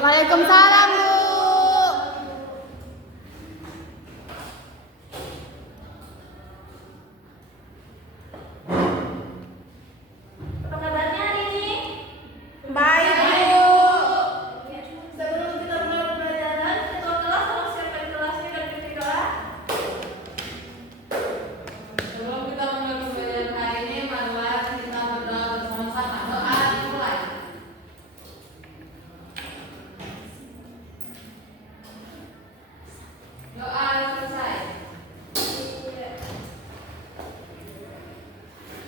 Waalaikumsalam, Bu. Apa kabarnya hari ini? Baik, Bu. Sebelum kita mulai pembelajaran, ketua kelas sama siapa di kelasnya dan berdoa. Sebelum kita mulai pembelajaran hari ini, marilah kita berdoa bersama-sama. Doa dimulai. Doa selesai.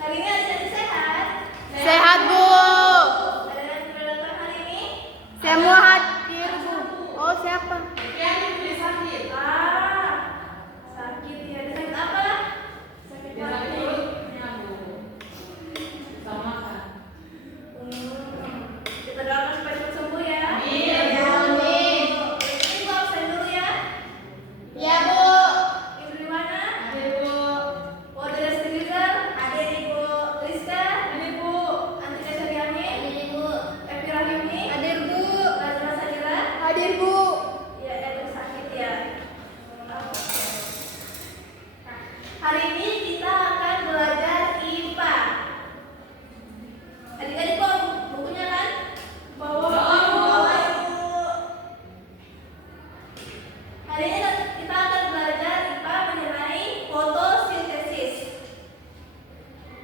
Hari ini adik-adik sehat? Sehat, Bu. Ada yang datang hari ini? Semua hadir, Bu. Oh, siapa? Yang diberi sakit. Sakit ya. Ada sakit apa? Sakit Dia sakit hati. perutnya, Bu. Bisa makan. Kita doakan supaya cepat sembuh ya. Amin. Amin. Ibu absen dulu ya. Ya, Bu. Ibu di mana? Ada, Bu. Oh, ada Rizal. Ada Ibu Rizka. Ada, Bu. Antika Suryani. Ada Ibu Evi Rahimi. Hadir, Bu. Nazila Sajila. Hadir, Bu. Ya, itu sakit ya. Hari ini kita akan belajar IPA. Adik-adik bawa bukunya kan? Bawa. Bawa, Ibu. Hari ini kita akan belajar IPA mengenai fotosintesis.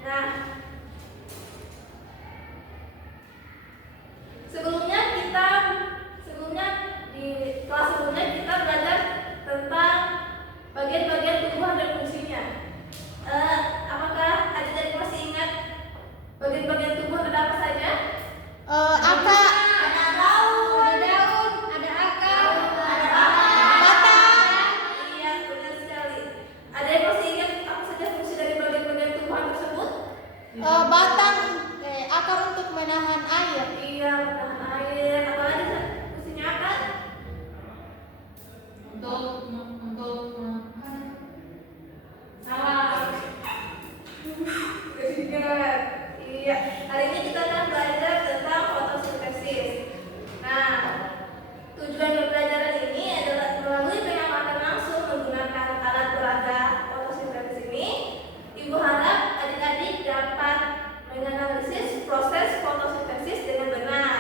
Nah, sebelumnya di kelas sebelumnya kita belajar tentang bagian-bagian tubuh dan fungsinya. Apakah adik-adik masih ingat bagian-bagian tubuh ada apa saja? Akar. Ada daun, Ada akar. ada Batang. Iya, benar sekali. Ada yang masih ingat apa saja fungsi dari bagian-bagian tubuhan tersebut? Batang. Akar untuk menahan air. Iya, menahan air. Apalagi fungsinya akar? Untuk salah. Ingat. Iya. Hari ini kita akan belajar tentang fotosintesis. Nah, tujuan pembelajaran ini adalah melalui pengamatan langsung menggunakan alat peraga fotosintesis ini. Ibu harap adik-adik dapat menganalisis proses fotosintesis dengan benar.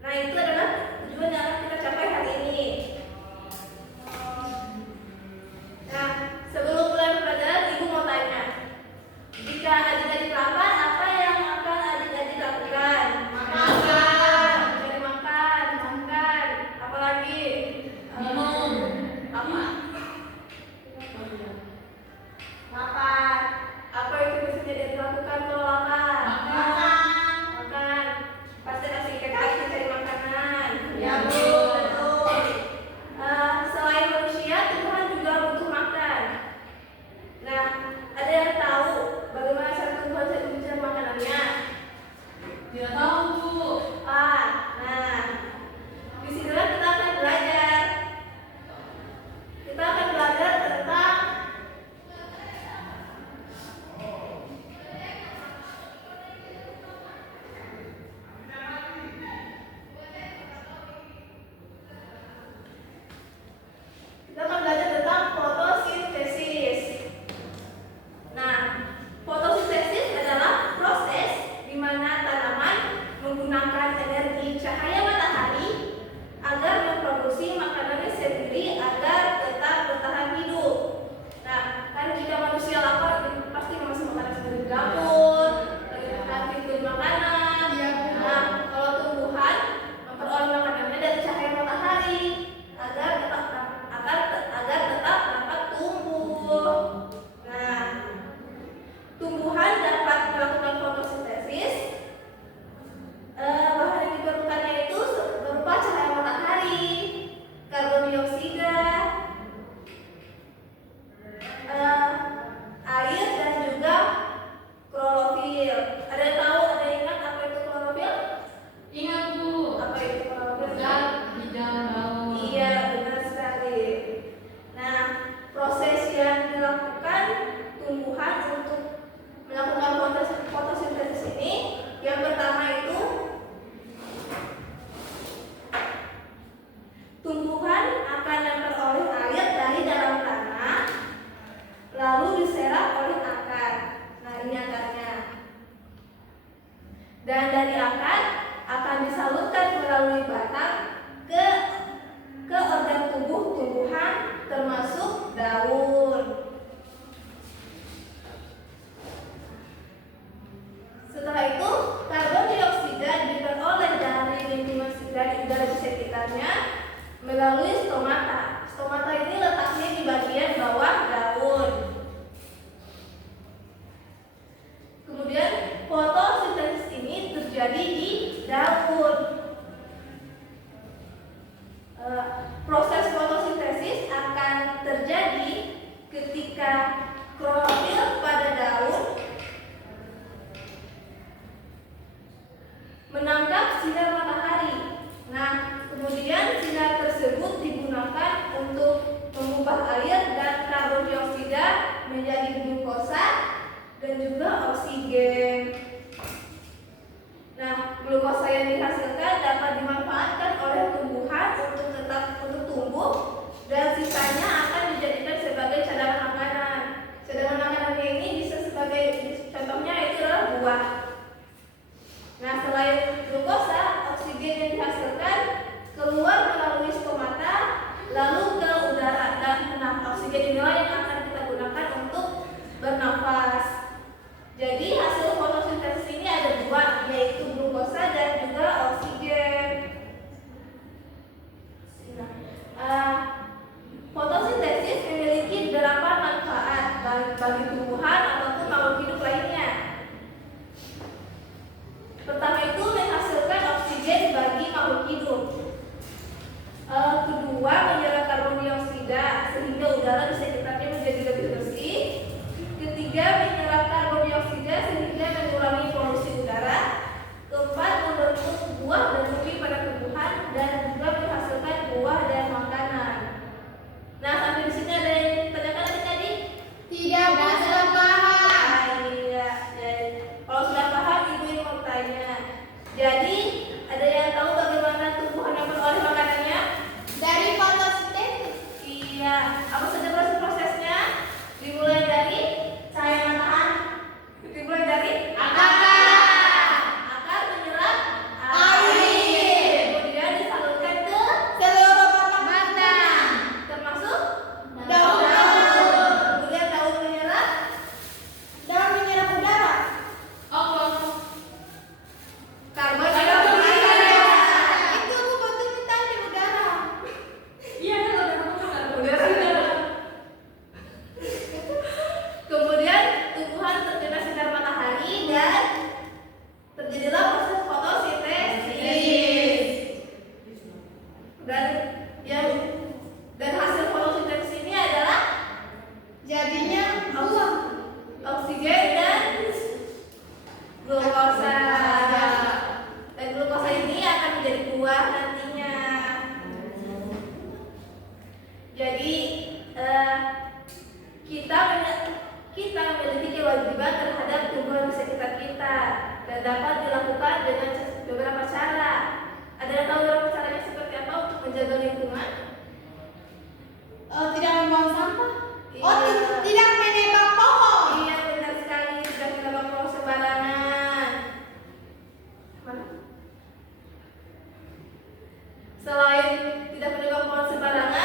Nah, itu adalah tujuan yang akan kita capai hari ini. Nah, sebelum mulai pembelajaran, Ibu mau tanya. Jika adik-adik lapar, apa yang akan adik-adik lakukan? Makan. Mencari makan. Apalagi? Minum. Apa? Lapar. Apa itu biasanya dilakukan kalau lapar? Makan. Pasti kasih kaki cari makanan. Ya, Bu. Betul. Selain manusia, tumbuhan juga butuh makan. Nah, ada yang tahu bagaimana cara tumbuhan mencari makanannya? Tidak tahu, Bu. Nah, disinilah kita akan belajar. Kita akan belajar tentang fotosintesis. Nah, fotosintesis adalah proses di mana tanaman menggunakan Dan dari akar akan disalurkan melalui batang ke organ tubuh tumbuhan termasuk daun. Setelah itu, karbon dioksida diperoleh dari lingkungan dari udara di sekitarnya melalui stomata. Stomata ini letaknya di bagian bawah daun. Kemudian fotosintesis ini terjadi di daun. Proses fotosintesis akan terjadi ketika klorofil pada daun menangkap sinar matahari. Nah, kemudian sinar tersebut digunakan untuk mengubah air dan karbon dioksida menjadi glukosa dan juga oksigen. Nah, glukosa yang dihasilkan dapat dimanfaatkan oleh tumbuhan untuk tetap tumbuh dan sisanya akan dijadikan sebagai cadangan makanan. Cadangan makanan ini bisa sebagai contohnya itu adalah buah. Nah, selain glukosa, oksigen yang dihasilkan keluar melalui stomata lalu ke udara. Nah, oksigen inilah yang akan kita gunakan untuk bernafas. Jadi hasil fotosintesis ini ada dua, yaitu glukosa dan juga oksigen. Fotosintesis memiliki 8 manfaat bagi tumbuhan ataupun makhluk hidup lainnya. Pertama itu menghasilkan oksigen bagi makhluk hidup. Kedua, menyerap karbon dioksida sehingga udara di sekitarnya menjadi lebih bersih. Ketiga, menyerap karbon dioksida sehingga mengurangi polusi udara. Keempat, membentuk buah dan umbi pada tumbuhan dan juga menghasilkan buah dan makanan. Nah, sampai di sini ada yang ditanyakan adik-adik? Tidak bisa paham. Iya. Kalau sudah paham, ibu yang mau tanya. Jadi, ada yang tahu bagaimana tumbuhan yang memperoleh makanannya? Dari fotosintesis. Iya. Apa saja prosesnya? Dimulai dari cahaya matahari. Dimulai dari akar menyerap air. Kemudian disalurkan ke Seluruh batang termasuk daun. Kemudian daun menyerap Udara. karbon dioksida. Itu bentuknya tadi udara. Kemudian tumbuhan terkena sinar matahari dan terjadilah proses fotosintesis. Dan hasil fotosintesis ini adalah Jadinya buah. oksigen dan glukosa. Dan glukosa ini akan menjadi buah nantinya. Jadi kita memiliki kewajiban terhadap tumbuhan di sekitar kita dan dapat dilakukan dengan beberapa cara. Ada yang tahu beberapa caranya seperti apa untuk menjaga lingkungan? Tidak membuang sampah. Iya. Tidak menebang pohon. Iya, benar sekali. Sudah kita bawa sembarangan. Selain tidak menebang pohon sembarangan,